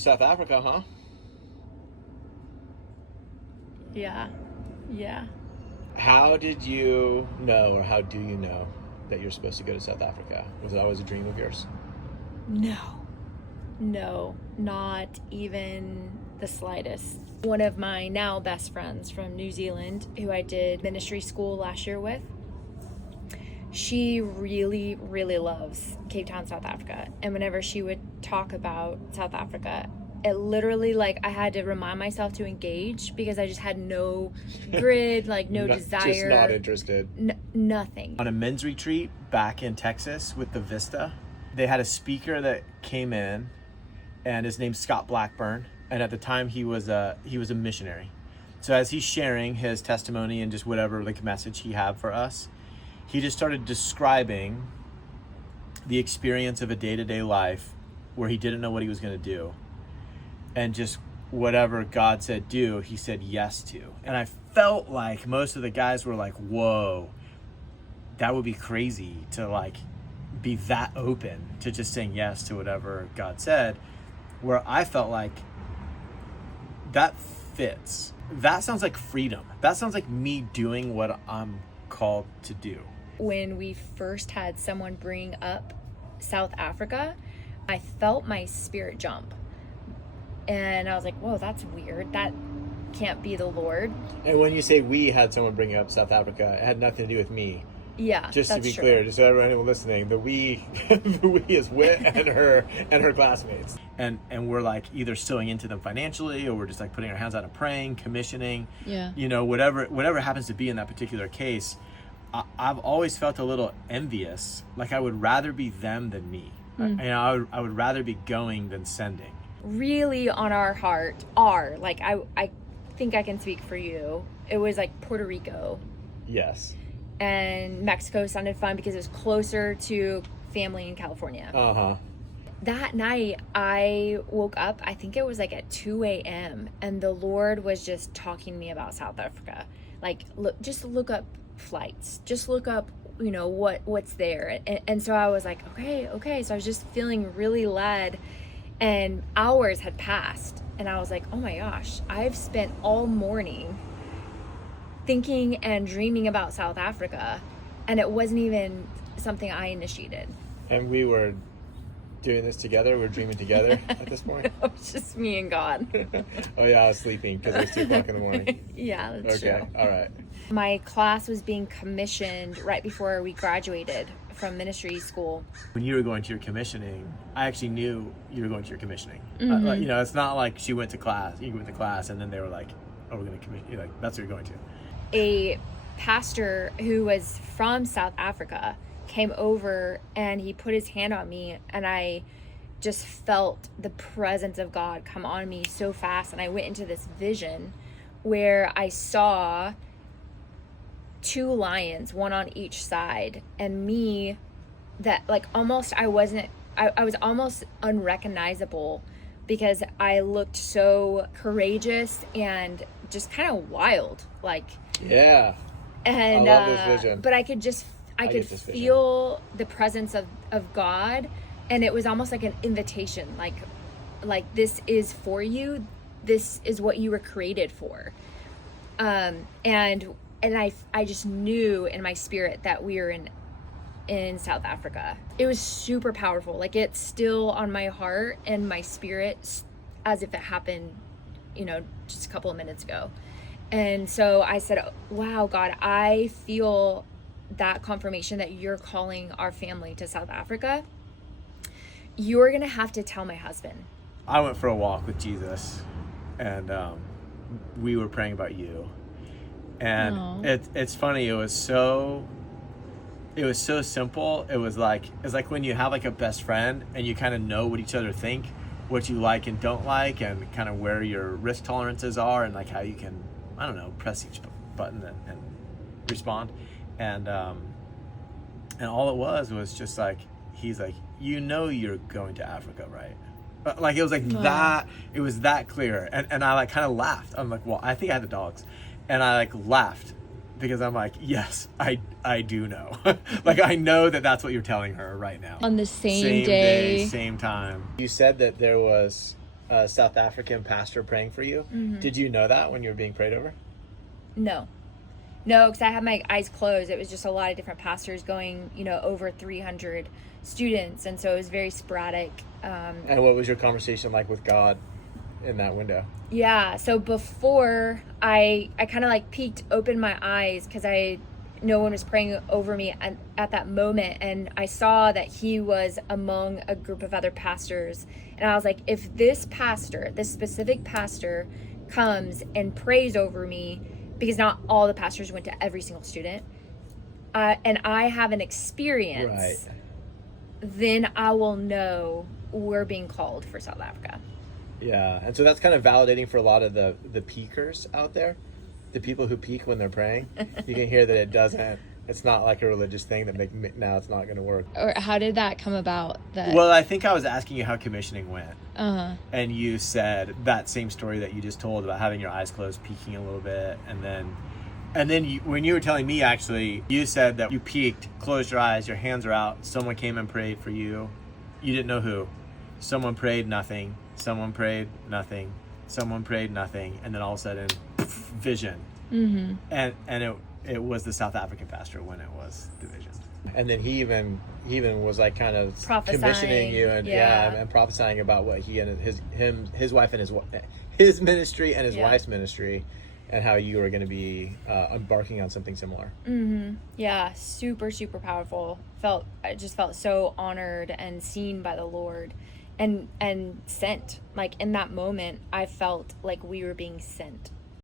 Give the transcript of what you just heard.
South Africa, huh? Yeah. How did you know, or how do you know, that you're supposed to go to South Africa? Was it always a dream of yours? No, not even the slightest. One of my now best friends from New Zealand, who I did ministry school last year with, she really, really loves Cape Town, South Africa. And whenever she would talk about South Africa, it literally, like, I had to remind myself to engage because I just had no grid, like no desire. Just not interested. Nothing. On a men's retreat back in Texas with the Vista, they had a speaker that came in, and his name's Scott Blackburn. And at the time he was a missionary. So as he's sharing his testimony and just whatever like message he had for us, he just started describing the experience of a day-to-day life where he didn't know what he was going to do. And just whatever God said do, he said yes to. And I felt like most of the guys were like, whoa, that would be crazy to like be that open to just saying yes to whatever God said. Where I felt like that fits. That sounds like freedom. That sounds like me doing what I'm called to do. When we first had someone bring up South Africa, I felt my spirit jump. And I was like, whoa, that's weird. That can't be the Lord. And when you say we had someone bring up South Africa, it had nothing to do with me. Yeah, just to be clear, just so everyone listening, the we is Whit and her classmates. And we're like either sowing into them financially, or we're just like putting our hands out and praying, commissioning. Yeah. You know, whatever happens to be in that particular case, I've always felt a little envious. Like I would rather be them than me. I would rather be going than sending. Really on our heart like I think I can speak for you. It was like Puerto Rico. Yes. And Mexico sounded fun because it was closer to family in California. Uh-huh. That night, I woke up, I think it was like at 2 a.m. And the Lord was just talking to me about South Africa. Like, just look up flights. Just look up, you know, what's there. And so I was like, okay. So I was just feeling really led. And hours had passed. And I was like, oh my gosh, I've spent all morning thinking and dreaming about South Africa, and it wasn't even something I initiated. And we were doing this together. We're dreaming together at this point. It was just me and God. Oh yeah, I was sleeping because it was 2 o'clock in the morning. Yeah, that's okay. True. All right. My class was being commissioned right before we graduated from ministry school. When you were going to your commissioning, I actually knew you were going to your commissioning. Mm-hmm. You know, it's not like you went to class, and then they were like, oh, we're going to commission. Like, that's what you're going to. A pastor who was from South Africa came over and he put his hand on me, and I just felt the presence of God come on me so fast. And I went into this vision where I saw 2 lions, one on each side, and me, that like almost I was almost unrecognizable because I looked so courageous and just kind of wild, like. Yeah. And I love this vision. but I could feel the presence of God, and it was almost like an invitation, like this is for you, this is what you were created for. And I just knew in my spirit that we were in South Africa. It was super powerful. Like, it's still on my heart and my spirit as if it happened, you know, just a couple of minutes ago. And so I said, wow, God, I feel that confirmation that you're calling our family to South Africa. You're going to have to tell my husband. I went for a walk with Jesus, and we were praying about you. And it's funny. It was so simple. It was like when you have like a best friend and you kind of know what each other think, what you like and don't like, and kind of where your risk tolerances are, and like how you can, I don't know, press each button and respond. And all it was just like, he's like, you know, you're going to Africa, right? Like, it was like that. It was that clear. And I like kind of laughed. I'm like, well, I think I had the dogs. And I like laughed because I'm like, yes, I do know. Like, I know that that's what you're telling her right now. On the same day. Same time. You said that there was a South African pastor praying for you. Did you know that when you were being prayed over? No, because I had my eyes closed. It was just a lot of different pastors going, over 300 students, and so it was very sporadic. And what was your conversation like with God in that window? Yeah, so before I kind of like opened my eyes because no one was praying over me at that moment, and I saw that he was among a group of other pastors, and I was like, if this specific pastor comes and prays over me, because not all the pastors went to every single student, and I have an experience, Right. then I will know we're being called for South Africa. Yeah, and so that's kind of validating for a lot of the peakers out there, the people who peak when they're praying. You can hear that it's not like a religious thing that now it's not going to work. Or how did that come about? Well, I think I was asking you how commissioning went. Uh-huh. And you said that same story that you just told about having your eyes closed, peeking a little bit, and then when you were telling me, actually, you said that you peeked, closed your eyes, your hands are out, someone came and prayed for you. You didn't know who. Someone prayed, nothing. Someone prayed, nothing. Someone prayed, nothing. And then all of a sudden, vision. Mm-hmm. And it was the South African pastor when it was the vision. And then he even was like kind of prophesying, commissioning you and prophesying about what he and his wife and his ministry and his wife's ministry, and how you were going to be embarking on something similar. Mm-hmm. Yeah, super, super powerful. I just felt so honored and seen by the Lord, and sent. Like in that moment, I felt like we were being sent.